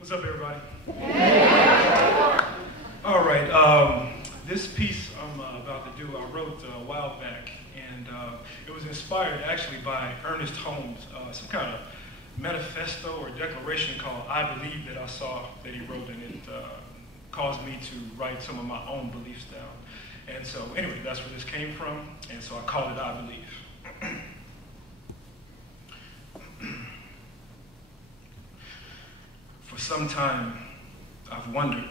What's up, everybody? All right, this piece I'm about to do, I wrote a while back, and it was inspired actually by Ernest Holmes, some kind of manifesto or declaration called I Believe that I saw that he wrote, and it caused me to write some of my own beliefs down. And so anyway, that's where this came from, and so I called it I Believe. For some time, I've wondered.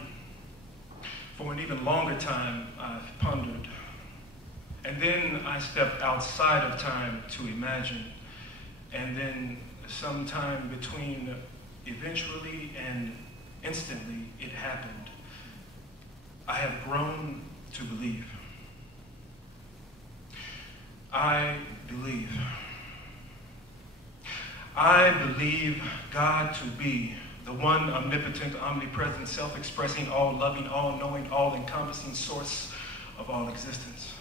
For an even longer time, I've pondered. And then I stepped outside of time to imagine. And then sometime between eventually and instantly, it happened. I have grown to believe. I believe. I believe God to be the one omnipotent, omnipresent, self-expressing, all-loving, all-knowing, all-encompassing source of all existence.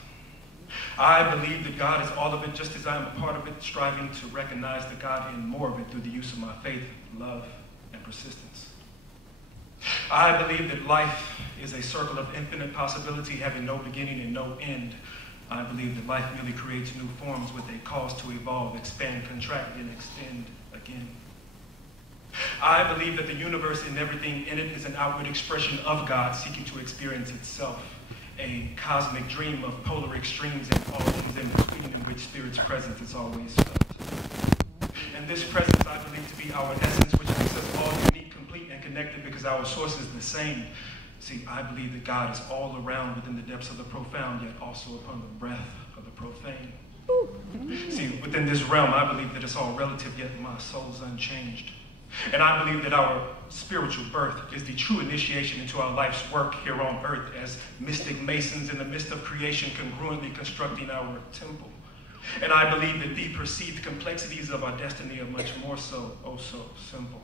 I believe that God is all of it, just as I am a part of it, striving to recognize the God in more of it through the use of my faith, love, and persistence. I believe that life is a circle of infinite possibility, having no beginning and no end. I believe that life merely creates new forms with a cause to evolve, expand, contract, and extend again. I believe that the universe and everything in it is an outward expression of God seeking to experience itself, a cosmic dream of polar extremes and all things in between, in which Spirit's presence is always felt. And this presence I believe to be our essence, which makes us all unique, complete, and connected because our source is the same. See, I believe that God is all around within the depths of the profound, yet also upon the breath of the profane. See, within this realm, I believe that it's all relative, yet my soul's unchanged. And I believe that our spiritual birth is the true initiation into our life's work here on earth as mystic masons in the midst of creation congruently constructing our temple. And I believe that the perceived complexities of our destiny are much more so, oh so simple.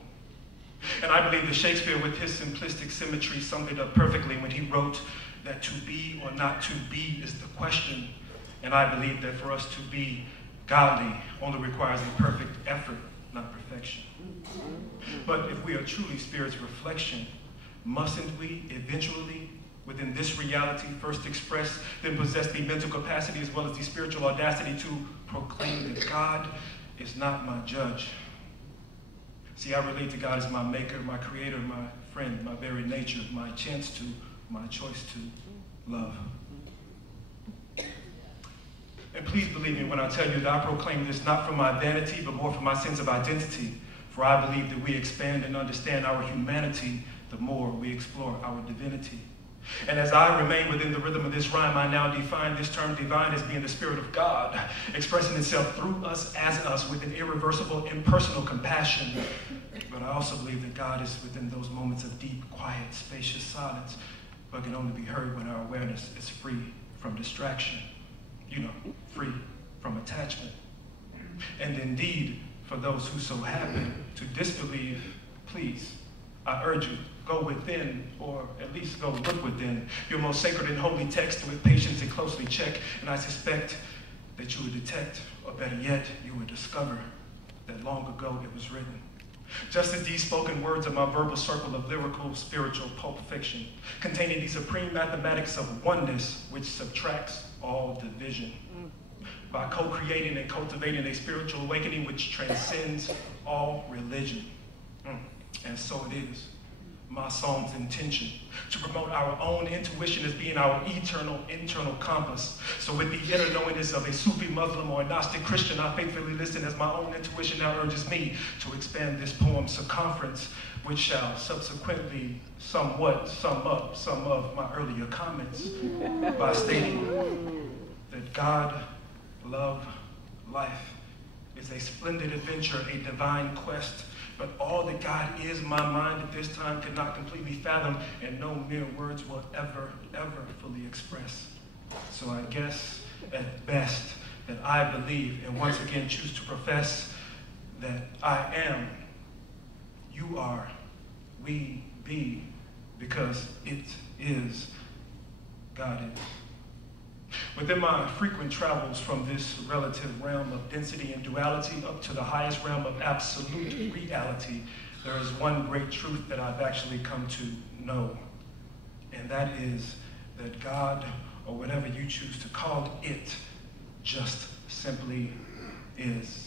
And I believe that Shakespeare, with his simplistic symmetry, summed it up perfectly when he wrote that to be or not to be is the question. And I believe that for us to be godly only requires a perfect effort, not perfection. But if we are truly Spirit's reflection, mustn't we eventually, within this reality, first express, then possess the mental capacity as well as the spiritual audacity to proclaim that God is not my judge? See, I relate to God as my maker, my creator, my friend, my very nature, my chance to, my choice to love. And please believe me when I tell you that I proclaim this not from my vanity, but more from my sense of identity. For I believe that we expand and understand our humanity the more we explore our divinity. And as I remain within the rhythm of this rhyme, I now define this term divine as being the Spirit of God, expressing itself through us as us with an irreversible, impersonal compassion. But I also believe that God is within those moments of deep, quiet, spacious silence, but can only be heard when our awareness is free from distraction. You know, free from attachment. And indeed, for those who so happen to disbelieve, please, I urge you, go within, or at least go look within your most sacred and holy text with patience and closely check, and I suspect that you would detect, or better yet, you would discover that long ago it was written. Just as these spoken words of my verbal circle of lyrical, spiritual pulp fiction, containing the supreme mathematics of oneness which subtracts all division, by co-creating and cultivating a spiritual awakening which transcends all religion. And so it is my song's intention to promote our own intuition as being our eternal internal compass. So with the inner knowingness of a Sufi Muslim or a Gnostic Christian, I faithfully listen as my own intuition now urges me to expand this poem's circumference, which shall subsequently somewhat sum up some of my earlier comments by stating that God, love, life is a splendid adventure, a divine quest, but all that God is, my mind at this time cannot completely fathom, and no mere words will ever, ever fully express. So I guess at best that I believe and once again choose to profess that I am, you are, we be, because it is, God is. Within my frequent travels from this relative realm of density and duality up to the highest realm of absolute reality, there is one great truth that I've actually come to know, and that is that God, or whatever you choose to call it, just simply is.